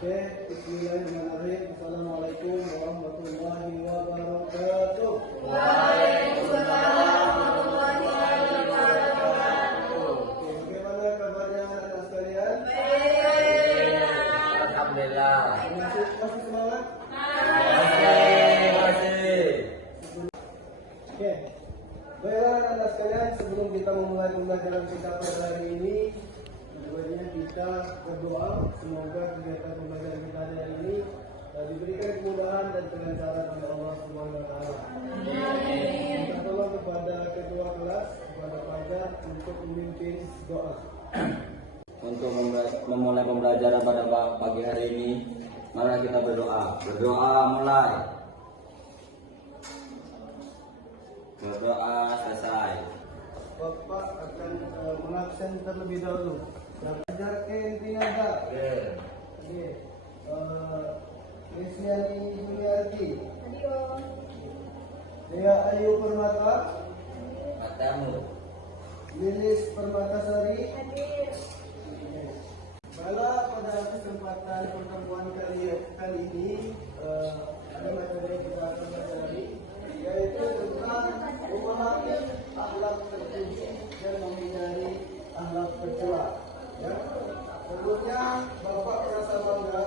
Oke, bismillahirrahmanirrahim. Assalamualaikum warahmatullahi wabarakatuh. Waalaikumsalam warahmatullahi wabarakatuh. Oke, bagaimana kabarnya anak sekalian? Baik. Alhamdulillah. Masih semangat? Masih. Oke, baiklah anak sekalian, sebelum kita memulai pembelajaran kita pada hari ini, sebenarnya kita berdoa semoga kegiatan pembelajaran kita hari ini diberikan kemudahan dan kelancaran oleh Allah Subhanahu wa taala. Minta tolong kepada ketua kelas, kepada Fajar untuk memimpin doa. Untuk memulai pembelajaran pada pagi hari ini, mari kita berdoa. Berdoa mulai. Berdoa selesai. Bapak akan mengabsen terlebih dahulu. Fajar Tinaga. Oke. Kristiani Juliarti. Dea Ayu Permata. Matamu. Lilis Permatasari. Baiklah, pada kesempatan pertemuan kali ini ada materi yang kita akan pelajari, yaitu tentang memahami akhlak terpuji dan menghindari akhlak tercela. Ya, sebelumnya Bapak merasa bangga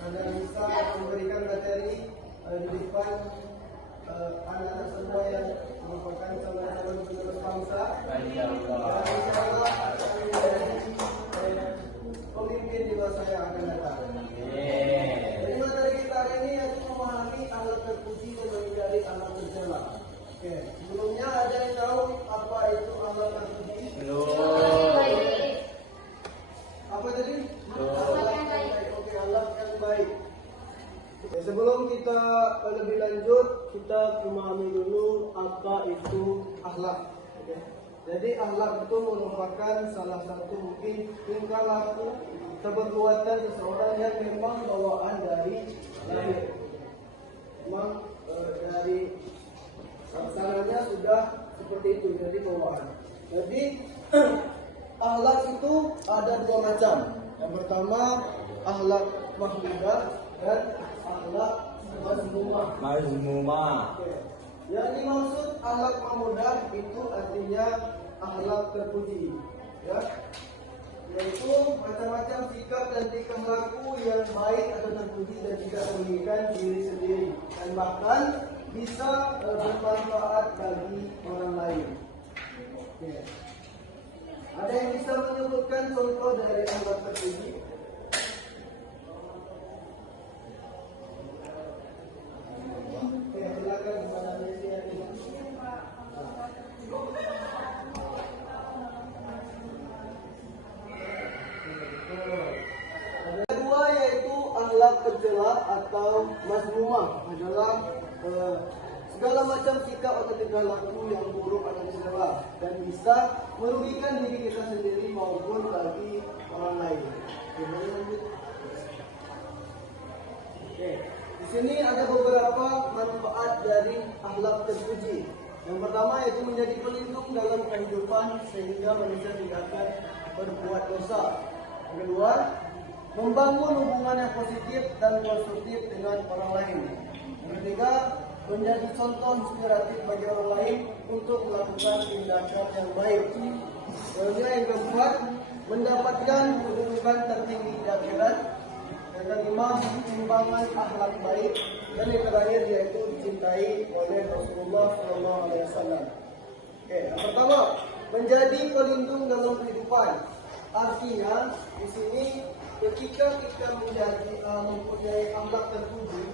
karena bisa memberikan materi di depan anak-anak semua yang merupakan calon-calon penerus bangsa. Dan insya Allah akan menjadi pemimpin di masa yang akan datang. Jadi materi kita hari ini yaitu memahami akhlak terpuji dan menghindari akhlak tercela. Oke, sebelumnya ada yang tahu apa itu akhlak terpuji? Apa tadi? Akhlak yang baik. Oke, akhlak yang baik. Oke, sebelum kita lebih lanjut, kita memahami dulu apa itu akhlak. Oke. Jadi akhlak itu merupakan salah satu mungkin tingkah laku atau perbuatan seseorang yang memang bawaan dari lahir. Memang dari asalnya sudah seperti itu, jadi bawaan. Jadi akhlak itu ada dua macam. Yang pertama akhlak mahmudah dan akhlak mazmumah. Oke. Yang dimaksud akhlak mahmudah itu artinya akhlak terpuji, ya, yaitu macam-macam sikap dan tingkah laku yang baik atau terpuji dan tidak merugikan diri sendiri dan bahkan bisa bermanfaat bagi orang lain. Oke. Ada yang bisa menyebutkan contoh dari akhlak terpuji? Oke, silakan kepada Kristiani. Kedua yaitu akhlak tercela atau mazmumah adalah segala macam sikap atau tingkah laku yang buruk atau tercela dan bisa merugikan diri kita sendiri maupun bagi orang lain. Oke, di sini ada beberapa manfaat dari akhlak terpuji. Yang pertama yaitu menjadi pelindung dalam kehidupan sehingga manusia tidak akan berbuat dosa. Yang kedua, membangun hubungan yang positif dan konstruktif dengan orang lain. Yang ketiga, menjadi contoh inspiratif bagi orang lain untuk melakukan tindakan yang baik. Kemudian yang keempat, mendapatkan kedudukan tertinggi di akhirat. Yang kelima, timbangan akhlak baik. Dan yang terakhir yaitu dicintai oleh Rasulullah SAW. Oke, yang pertama, menjadi pelindung dalam kehidupan. Artinya di sini ketika kita mempunyai akhlak terpuji,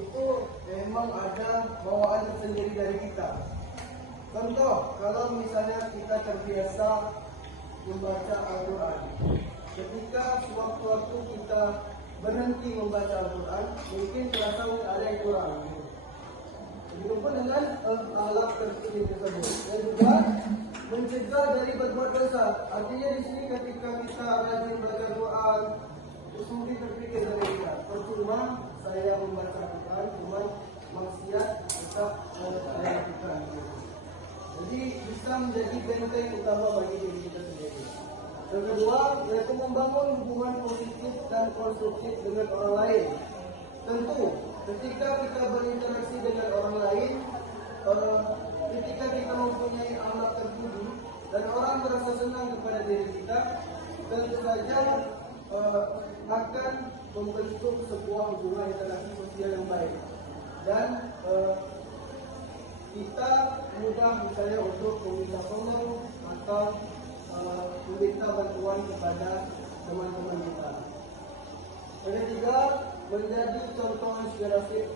itu memang ada bawaan tersendiri dari kita. Contoh, kalau misalnya kita terbiasa membaca Al-Quran, ketika sewaktu-waktu kita berhenti membaca Al-Quran, mungkin terasa ada yang kurang. Begitupun dengan akhlak terpuji tersebut. Dan juga mencegah dari berbuat dosa. Artinya di sini ketika kita rajin baca Quran, itu mungkin terpikir dari kita, percuma saya membaca Quran, cuma maksiat tetap saya lakukan. Jadi bisa menjadi benteng utama bagi diri kita sendiri. Yang kedua, yaitu membangun hubungan positif dan konstruktif dengan orang lain. Tentu, ketika kita berinteraksi dengan orang lain, ketika kita mempunyai akhlak terpuji dan orang merasa senang kepada diri kita, tentu saja akan membentuk sebuah hubungan interaksi sosial yang baik. Dan kita mudah misalnya untuk meminta tolong atau meminta bantuan kepada teman-teman kita. Yang ketiga, menjadi contoh inspiratif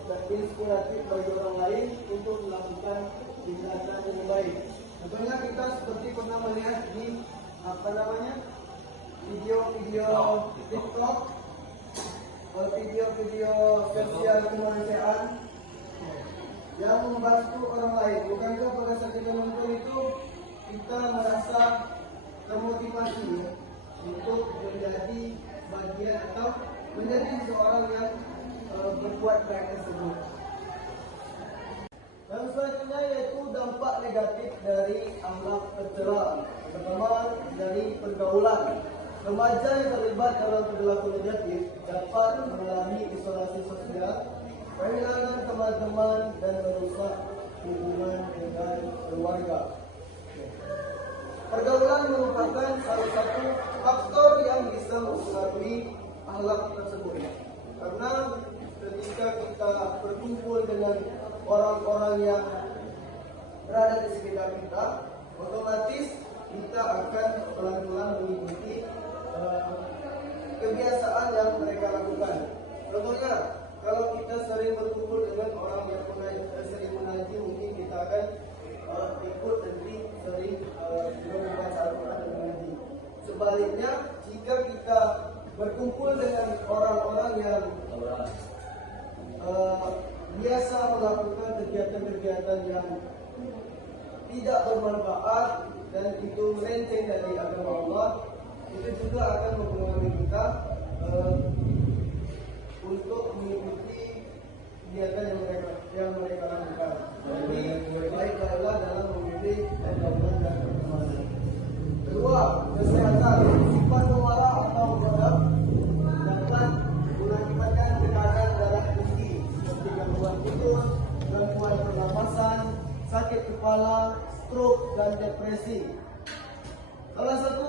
bagi orang lain untuk melakukan tindakan yang baik. Contohnya kita seperti pernah melihat di video-video TikTok, video-video sosial kemanusiaan yang membantu orang lain. Bukankah pada saat kita nonton itu kita merasa termotivasi untuk menjadi bagian atau menjadi seorang yang berbuat baik tersebut. Dan selanjutnya yaitu dampak negatif dari akhlak tercela. Pertama, dari pergaulan. Remaja yang terlibat dalam perilaku negatif dapat mengalami isolasi sosial, kehilangan teman-teman dan merusak hubungan dengan keluarga. Pergaulan merupakan salah satu faktor yang bisa mempengaruhi akhlak tersebut. Karena ketika kita berkumpul dengan orang-orang yang berada di sekitar kita, otomatis kita akan pelan-pelan mengikuti kebiasaan yang mereka lakukan. Contohnya, kalau kita sering berkumpul dengan orang yang sering mengaji, mungkin kita akan ikut nanti sering juga membaca Al-Quran dan mengaji. Sebaliknya, jika kita berkumpul dengan orang-orang yang biasa melakukan kegiatan-kegiatan yang tidak bermanfaat dan itu melenceng dari agama Allah, itu juga akan mempengaruhi kita untuk mengikuti kegiatan yang mereka lakukan. Jadi baik-baiklah dalam memilih pergaulan dan pertemanan. Kedua, kesehatan. Sifat pemarah atau ghadab dapat mengakibatkan tekanan darah tinggi seperti gangguan tidur, gangguan pernapasan, sakit kepala, stroke dan depresi. Salah satu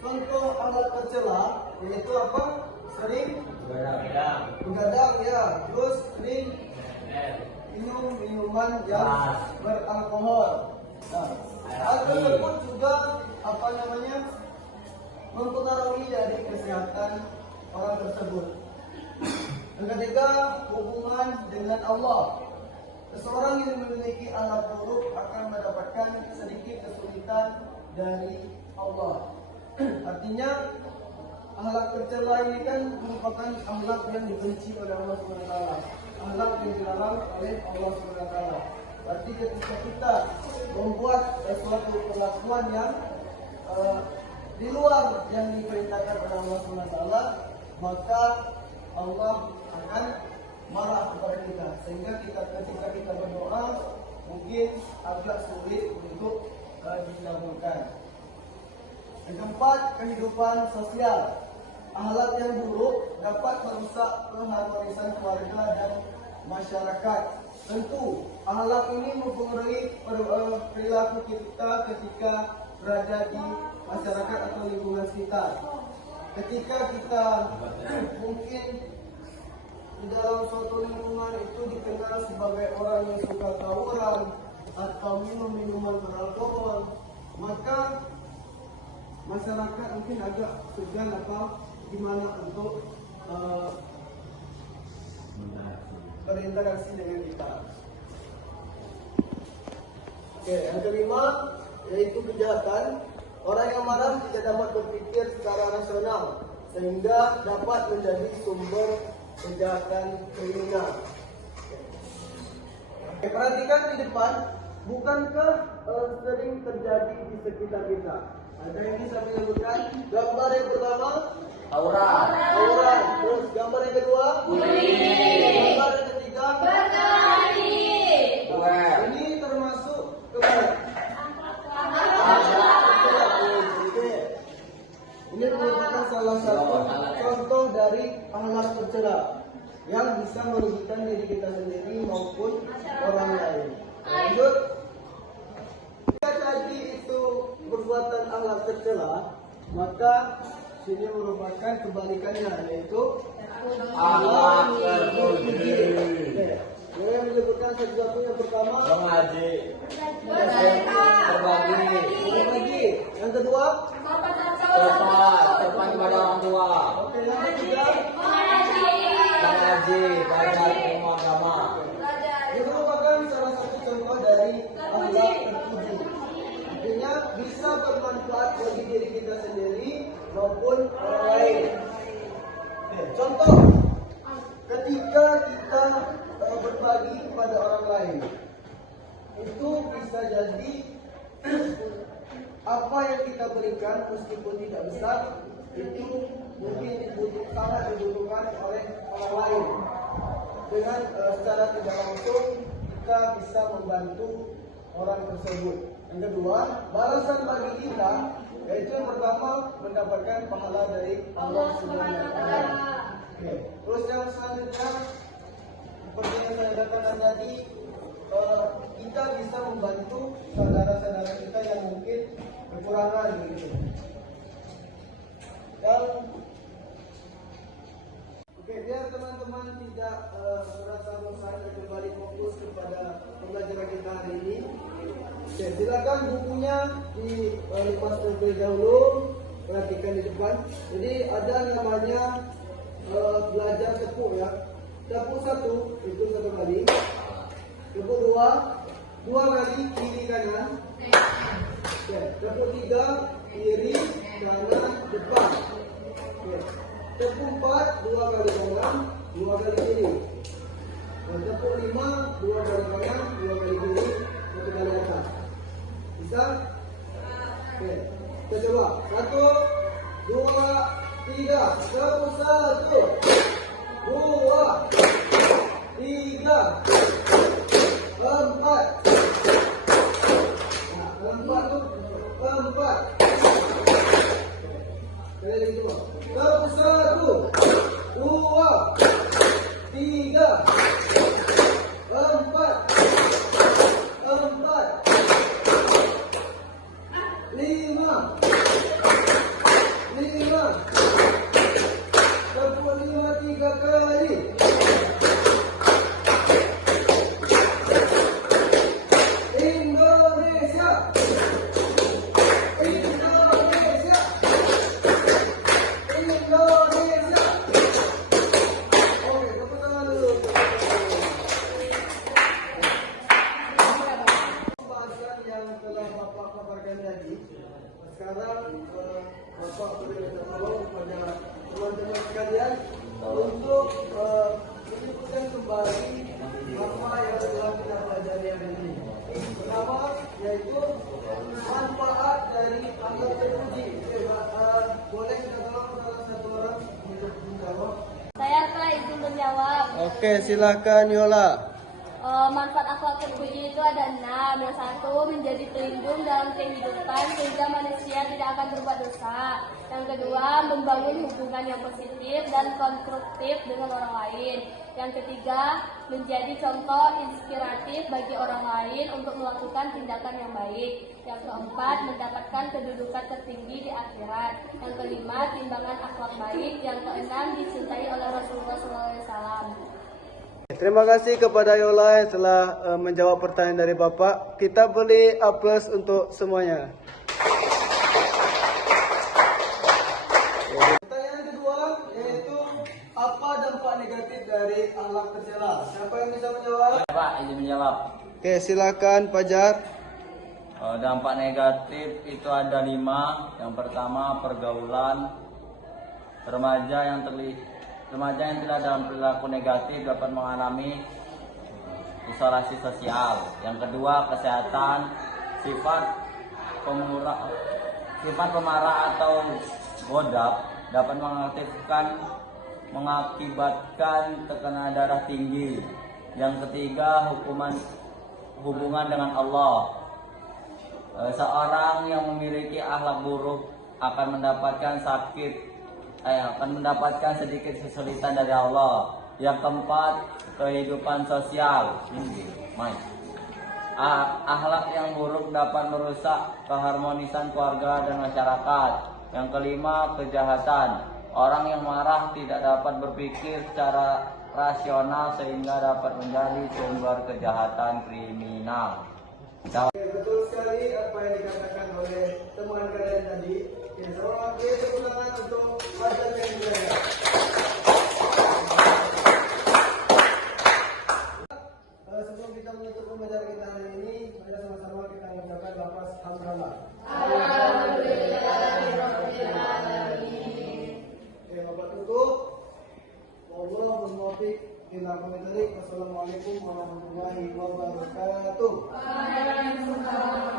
contoh akhlak tercela yaitu apa? Sering begadang ya, terus sering minum minuman yang beralkohol. Nah, hal tersebut juga mempengaruhi dari kesehatan orang tersebut. Yang ketiga, hubungan dengan Allah. Seseorang yang memiliki akhlak buruk akan mendapatkan sedikit kesulitan dari Allah. Artinya, akhlak tercela ini kan merupakan akhlak yang dibenci oleh Allah SWT. Akhlak yang dilarang oleh Allah SWT. Berarti ketika kita membuat suatu perlakuan yang di luar yang diperintahkan oleh Allah SWT, maka Allah akan marah kepada kita. Sehingga ketika kita berdoa mungkin agak sulit untuk dikabulkan. Yang keempat, kehidupan sosial. Akhlak yang buruk dapat merusak keharmonisan keluarga dan masyarakat. Tentu, akhlak ini mempengaruhi perilaku kita ketika berada di masyarakat atau lingkungan sekitar. Ketika kita mungkin di dalam suatu lingkungan itu dikenal sebagai orang yang suka tawuran atau minum minuman beralkohol, maka masyarakat mungkin agak segan atau gimana untuk berinteraksi dengan kita. Oke, yang kelima yaitu kejahatan. Orang yang marah tidak dapat berpikir secara rasional sehingga dapat menjadi sumber kejahatan kriminal. Perhatikan di depan, bukankah sering terjadi di sekitar kita? Ada yang bisa menyebutkan? Gambar yang pertama, Aurat. Terus gambar yang kedua, gambar yang ketiga, ini termasuk kepada bisa merugikan diri kita sendiri maupun orang lain. Lanjut. Jika tadi itu perbuatan akhlak tercela, maka sini merupakan kebalikannya, yaitu Akhlak terpuji. Oke. Yang menyebutkan sesuatu yang pertama Mengaji. berbagi. Yang kedua, Tepat kepada orang tua. oke, yang ketiga, Mengaji, belajar ilmu agama. itu merupakan salah satu contoh dari akhlak terpuji. Artinya bisa bermanfaat bagi diri kita sendiri maupun orang lain. Oke, contoh, ketika kita berbagi kepada orang lain, itu bisa jadi apa yang kita berikan meskipun tidak besar, itu mungkin sangat dibutuhkan oleh orang lain. Dengan secara tidak langsung kita bisa membantu orang tersebut. Yang kedua, balasan bagi kita, yaitu yang pertama mendapatkan pahala dari Allah Subhanahu wa Ta'ala. Oke. Terus yang selanjutnya, seperti yang saya katakan tadi, kita bisa membantu saudara-saudara kita yang mungkin kekurangan gitu. Dan oke, biar teman-teman tidak merasa bosan dan kembali fokus kepada pembelajaran kita hari ini. Oke, silakan bukunya dilepas terlebih dahulu, perhatikan di depan. Jadi ada namanya belajar tepuk ya. Tepuk satu itu satu kali. Tepuk dua kali kiri kanan. Oke, tepuk tiga kiri kanan depan. Oke. Tepuk empat dua kali kanan, dua kali kiri. Dan tepuk lima dua kali kanan, dua kali kiri, satu kali atas. Bisa? Oke. Kita coba. Satu, dua, tiga. Tepuk satu, dua, tiga, empat. Nah, empat tuh, empat. Sekali lagi coba. Tepuk satu, dua, tiga, empat, lima. Tepuk lima tiga kali. Indonesia. Indonesia. Indonesia. Oke, tepuk tangan dulu. Pembahasan yang telah Bapak paparkan tadi. Sekarang Bapak beri tolong kepada teman-teman sekalian untuk menyebutkan kembali apa yang telah kita pelajari hari ini. Pertama, yaitu manfaat dari akhlak terpuji. Boleh kita tolong salah satu orang untuk menjawab? Saya Kak izin menjawab. Oke, silakan Yola. Manfaat akhlak terpuji itu ada 6. Yang satu, menjadi pelindung dalam kehidupan sehingga manusia tidak akan berbuat dosa. Yang kedua, membangun hubungan yang positif dan konstruktif dengan orang lain. Yang ketiga, menjadi contoh inspiratif bagi orang lain untuk melakukan tindakan yang baik. Yang keempat, mendapatkan kedudukan tertinggi di akhirat. Yang kelima, timbangan akhlak baik. Yang keenam, dicintai oleh Rasulullah SAW. Terima kasih kepada Yola yang telah menjawab pertanyaan dari Bapak. Kita beri aplaus untuk semuanya. Pertanyaan kedua yaitu apa dampak negatif dari akhlak tercela? Siapa yang bisa menjawab? Pak, izin menjawab. Oke, silakan Fajar. Dampak negatif itu ada 5. Yang pertama, pergaulan. Remaja yang tidak dalam perilaku negatif dapat mengalami isolasi sosial. Yang kedua, kesehatan. Sifat pemarah atau godap dapat mengakibatkan tekanan darah tinggi. Yang ketiga, hubungan dengan Allah. Seorang yang memiliki akhlak buruk akan mendapatkan sedikit kesulitan dari Allah. Yang keempat, kehidupan sosial. Akhlak yang buruk dapat merusak keharmonisan keluarga dan masyarakat. Yang kelima, kejahatan. Orang yang marah tidak dapat berpikir secara rasional sehingga dapat menjadi sumber kejahatan kriminal. Betul sekali apa yang dikatakan oleh teman kalian tadi. Selamat tepuk tangan untuk pelajar yang belajar. Sebelum kita menutup pembelajaran kita hari ini, mari sama-sama kita mengucapkan lafaz hamdalah. Oke, Bapak tutup. Wallahul muwaffiq ila aqwamit thoriq. Wassalamualaikum warahmatullahi wabarakatuh.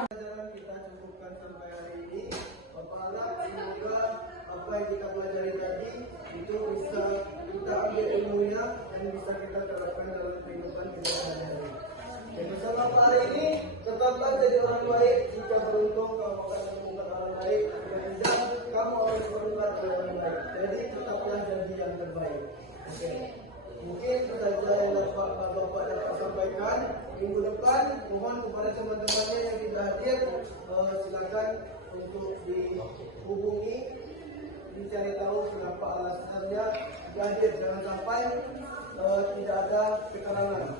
Pelajaran kita cukupkan sampai hari ini. Bapak harap semoga apa yang kita pelajari tadi itu bisa kita ambil ilmunya dan bisa kita terapkan dalam kehidupan kita sehari-hari. Pesan Bapak hari ini, tetaplah jadi orang baik. Jika beruntung kamu akan menemukan orang baik, jika tidak kamu harus berubah menjadi orang baik. Jadi tetaplah jadi yang terbaik. Oke. Mungkin saja yang dapat Bapak dapat sampaikan. Minggu depan mohon kepada teman-temannya yang tidak hadir, silakan untuk dihubungi, dicari tahu kenapa alasannya tidak hadir. Jangan sampai tidak ada keterangan.